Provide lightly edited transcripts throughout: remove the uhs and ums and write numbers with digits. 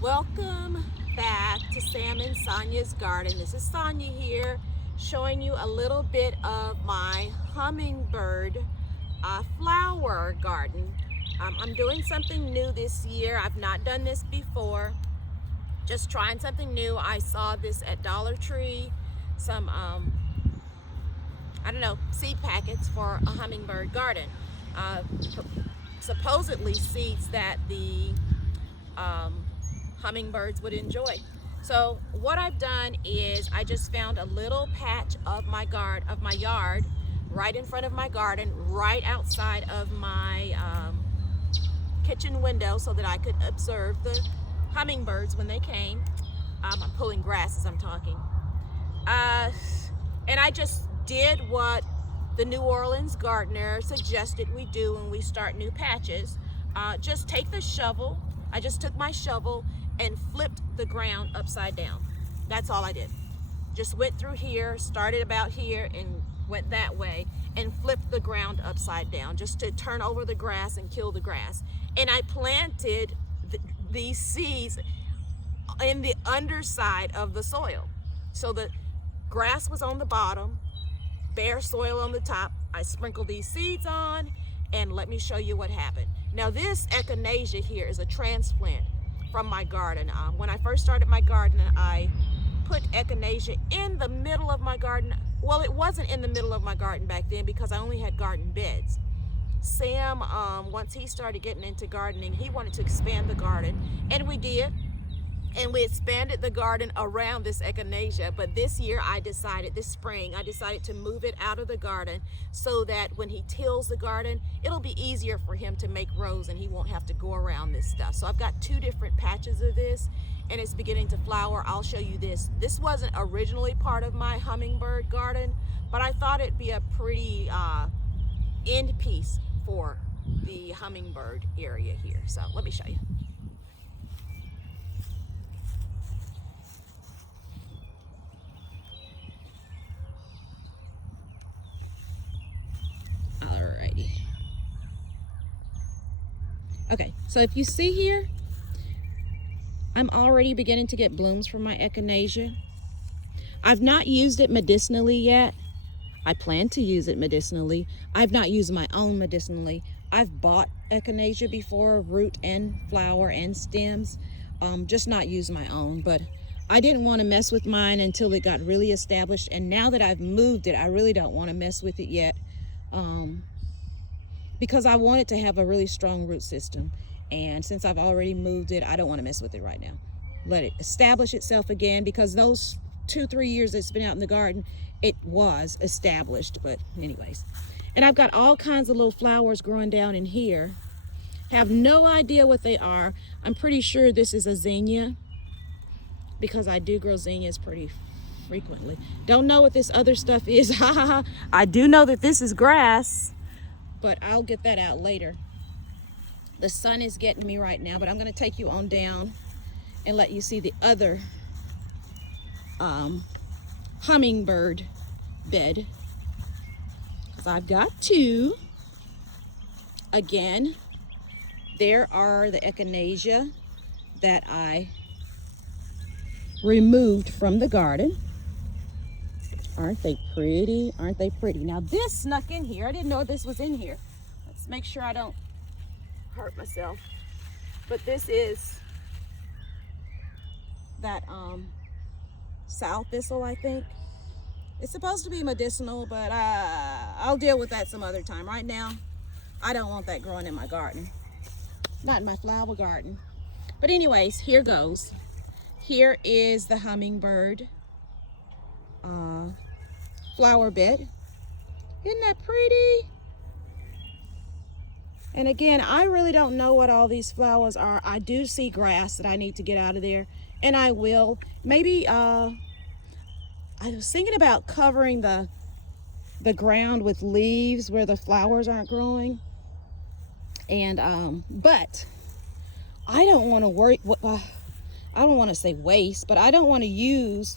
Welcome back to Sam and Sonia's garden. This is Sonia here showing you a little bit of my hummingbird flower garden. I'm doing something new this year. I've not done this before. Just trying something new. I saw this at Dollar Tree, some I don't know, seed packets for a hummingbird garden. Supposedly seeds that the hummingbirds would enjoy. So what I've done is I just found a little patch of my yard, right in front of my garden, right outside of my kitchen window, so that I could observe the hummingbirds when they came. I'm pulling grass as I'm talking. And I just did what the New Orleans gardener suggested we do when we start new patches. Just take the shovel. I just took my shovel and flipped the ground upside down. That's all I did. Just went through here, started about here and went that way and flipped the ground upside down just to turn over the grass and kill the grass. And I planted these seeds in the underside of the soil. So the grass was on the bottom, bare soil on the top. I sprinkled these seeds on, and let me show you what happened. Now this echinacea here is a transplant from my garden. When I first started my garden, I put echinacea in the middle of my garden. Well, it wasn't in the middle of my garden back then because I only had garden beds. Sam, once he started getting into gardening, he wanted to expand the garden, and we did. And we expanded the garden around this echinacea. But this year this spring, I decided to move it out of the garden so that when he tills the garden, it'll be easier for him to make rows and he won't have to go around this stuff. So I've got two different patches of this and it's beginning to flower. I'll show you this. This wasn't originally part of my hummingbird garden, but I thought it'd be a pretty end piece for the hummingbird area here. So let me show you. Alrighty. Okay, so if you see here, I'm already beginning to get blooms from my echinacea. I've not used it medicinally yet. I plan to use it medicinally. I've not used my own medicinally. I've bought echinacea before, root and flower and stems, just not used my own. But I didn't want to mess with mine until it got really established. And now that I've moved it, I really don't want to mess with it yet. Because I want it to have a really strong root system. And since I've already moved it, I don't want to mess with it right now. Let it establish itself again, because those 2-3 years it's been out in the garden, it was established. But anyways, and I've got all kinds of little flowers growing down in here. Have no idea what they are. I'm pretty sure this is a zinnia, because I do grow zinnias pretty frequently. Don't know what this other stuff is. I do know that this is grass, but I'll get that out later. The sun is getting me right now, but I'm going to take you on down and let you see the other hummingbird bed, because I've got two. Again, there are the echinacea that I removed from the garden. Aren't they pretty? Aren't they pretty? Now this snuck in here. I didn't know this was in here. Let's make sure I don't hurt myself. But this is that sow thistle, I think. It's supposed to be medicinal, but I'll deal with that some other time. Right now, I don't want that growing in my garden. Not in my flower garden. But anyways, here goes. Here is the hummingbird flower bed. Isn't that pretty? And again, I really don't know what all these flowers are. I do see grass that I need to get out of there, and I will. Maybe I was thinking about covering the ground with leaves where the flowers aren't growing. And but I don't want to worry. I don't want to say waste, but I don't want to use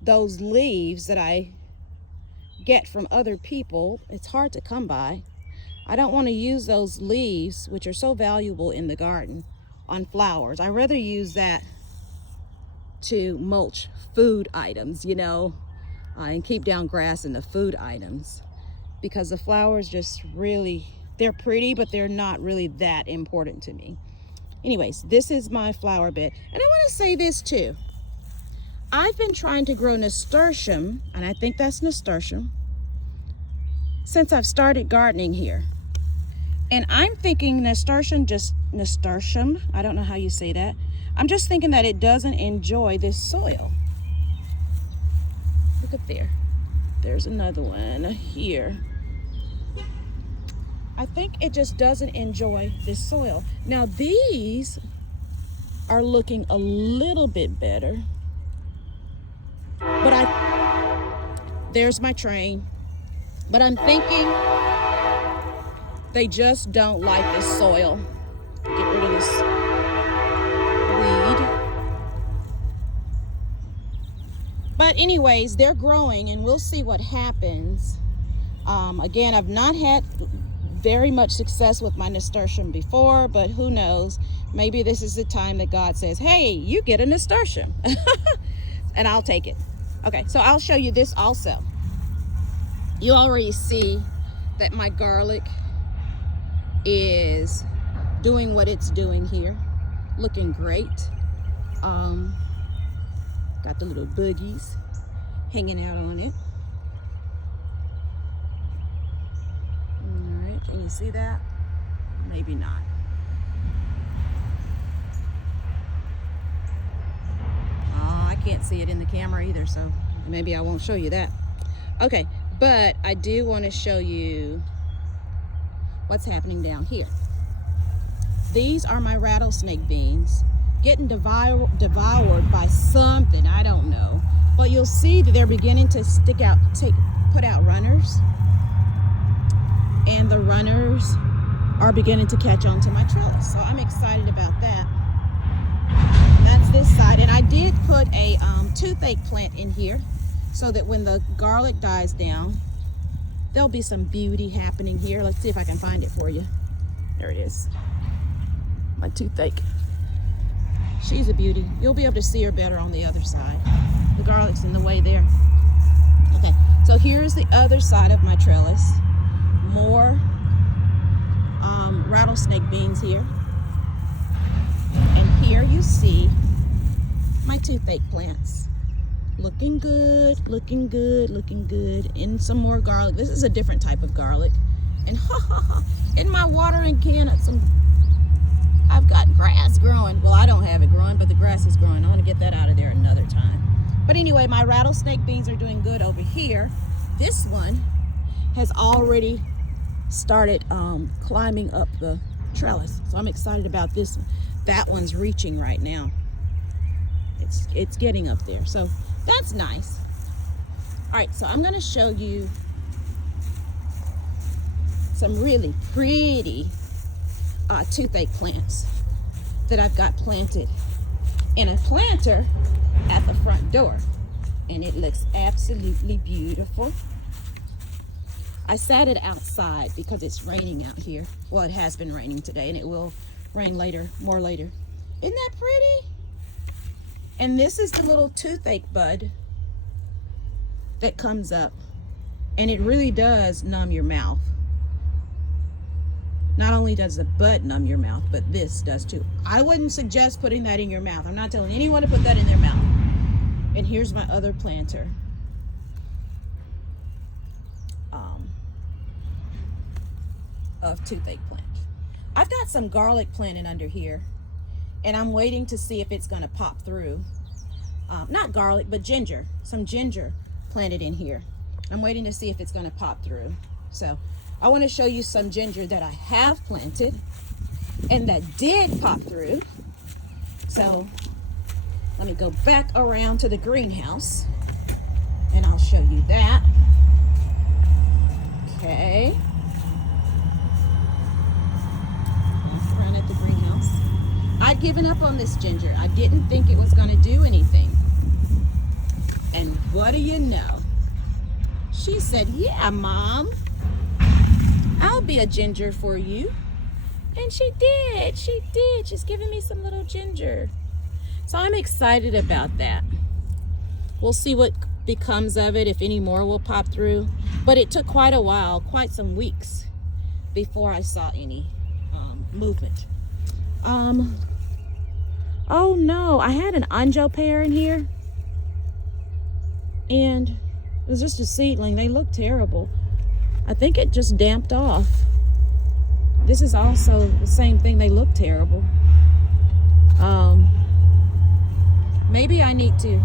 those leaves that I get from other people. It's hard to come by. I don't want to use those leaves, which are so valuable in the garden, on flowers. I rather use that to mulch food items, you know, and keep down grass in the food items, because the flowers just really, they're pretty, but they're not really that important to me. Anyways, this is my flower bed. And I want to say this too. I've been trying to grow nasturtium, and I think that's nasturtium, since I've started gardening here. And I'm thinking nasturtium, I don't know how you say that. I'm just thinking that it doesn't enjoy this soil. Look up there. There's another one here. I think it just doesn't enjoy this soil. Now these are looking a little bit better. But there's my train. But I'm thinking they just don't like this soil. Get rid of this weed. But anyways, they're growing and we'll see what happens. Again, I've not had very much success with my nasturtium before, but who knows? Maybe this is the time that God says, hey, you get a nasturtium. And I'll take it. Okay, so I'll show you this also. You already see that my garlic is doing what it's doing here. Looking great. Got the little boogies hanging out on it. All right, can you see that? Maybe not. Oh, I can't see it in the camera either, so maybe I won't show you that. Okay, but I do want to show you what's happening down here. These are my rattlesnake beans getting devoured by something, I don't know. But you'll see that they're beginning to stick out, put out runners. And the runners are beginning to catch on to my trellis. So I'm excited about that. That's this side. And I did put a toothache plant in here so that when the garlic dies down, there'll be some beauty happening here. Let's see if I can find it for you. There it is. My toothache. She's a beauty. You'll be able to see her better on the other side. The garlic's in the way there. Okay, so here's the other side of my trellis. More rattlesnake beans here. And here you see my toothache plants. Looking good, looking good, looking good. And some more garlic. This is a different type of garlic. And in my watering can, I've got grass growing. Well, I don't have it growing, but the grass is growing. I want to get that out of there another time. But anyway, my rattlesnake beans are doing good over here. This one has already started climbing up the trellis. So I'm excited about this one. That one's reaching right now. It's getting up there. So that's nice. All right, so I'm going to show you some really pretty toothache plants that I've got planted in a planter at the front door, and it looks absolutely beautiful. I sat it outside because it's raining out here. Well, it has been raining today, and it will rain later, more later. Isn't that pretty? And this is the little toothache bud that comes up, and it really does numb your mouth. Not only does the bud numb your mouth, but this does too. I wouldn't suggest putting that in your mouth. I'm not telling anyone to put that in their mouth. And here's my other planter. Of toothache plant. I've got some garlic planted under here, and I'm waiting to see if it's gonna pop through. Not garlic, but ginger. Some ginger planted in here. I'm waiting to see if it's gonna pop through. So I want to show you some ginger that I have planted and that did pop through. So let me go back around to the greenhouse and I'll show you that. Okay. Around at the greenhouse. I'd given up on this ginger. I didn't think it was going to do anything. And what do you know? She said, yeah, Mom. I'll be a ginger for you. And she did. She's giving me some little ginger. So I'm excited about that. We'll see what becomes of it, if any more will pop through. But it took quite a while, quite some weeks, before I saw any movement. Oh no, I had an anjo pear in here. And it was just a seedling. They look terrible. I think it just damped off. This is also the same thing. They look terrible. Maybe I need to,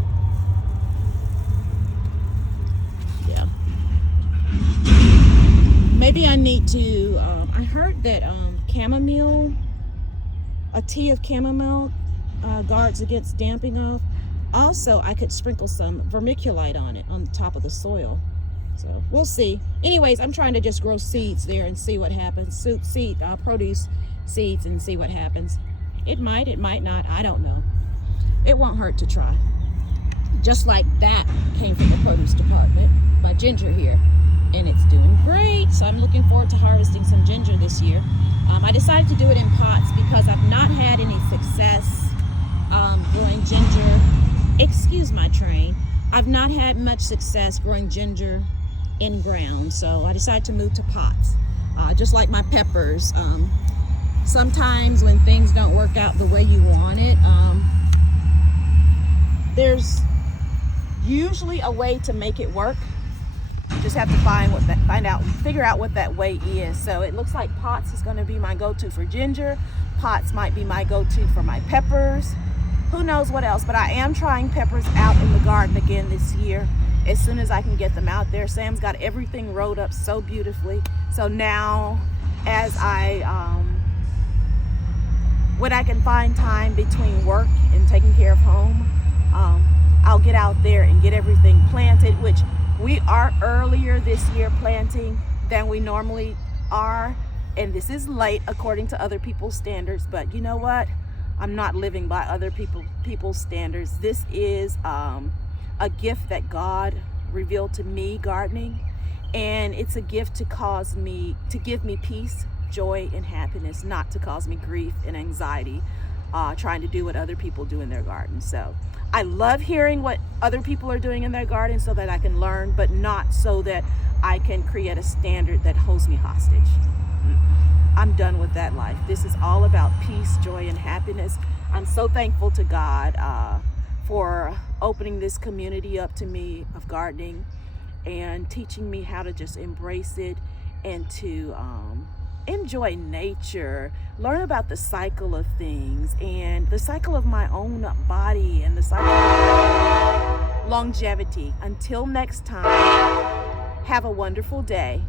yeah. Maybe I need to, I heard that chamomile, a tea of chamomile guards against damping off. Also, I could sprinkle some vermiculite on it, on the top of the soil. So we'll see. Anyways, I'm trying to just grow seeds there and see what happens. Produce seeds and see what happens. It might not. I don't know. It won't hurt to try. Just like that came from the produce department, my ginger here, and it's doing great. So I'm looking forward to harvesting some ginger this year. I decided to do it in pots because I've not had any success growing ginger. Excuse my train. I've not had much success growing ginger in ground, so I decided to move to pots. Just like my peppers. Sometimes when things don't work out the way you want it, there's usually a way to make it work. You just have to figure out what that way is. So it looks like pots is going to be my go-to for ginger. Pots might be my go-to for my peppers. Who knows what else, but I am trying peppers out in the garden again this year as soon as I can get them out there. Sam's got everything rolled up so beautifully. So now, as when I can find time between work and taking care of home, I'll get out there and get everything planted, which we are earlier this year planting than we normally are. And this is late according to other people's standards, but you know what? I'm not living by other people's standards. This is a gift that God revealed to me, gardening, and it's a gift to give me peace, joy, and happiness, not to cause me grief and anxiety trying to do what other people do in their garden. So I love hearing what other people are doing in their garden so that I can learn, but not so that I can create a standard that holds me hostage. I'm done with that life. This is all about peace, joy, and happiness. I'm so thankful to God for opening this community up to me of gardening and teaching me how to just embrace it and to enjoy nature, learn about the cycle of things and the cycle of my own body and the cycle of longevity. Until next time, have a wonderful day.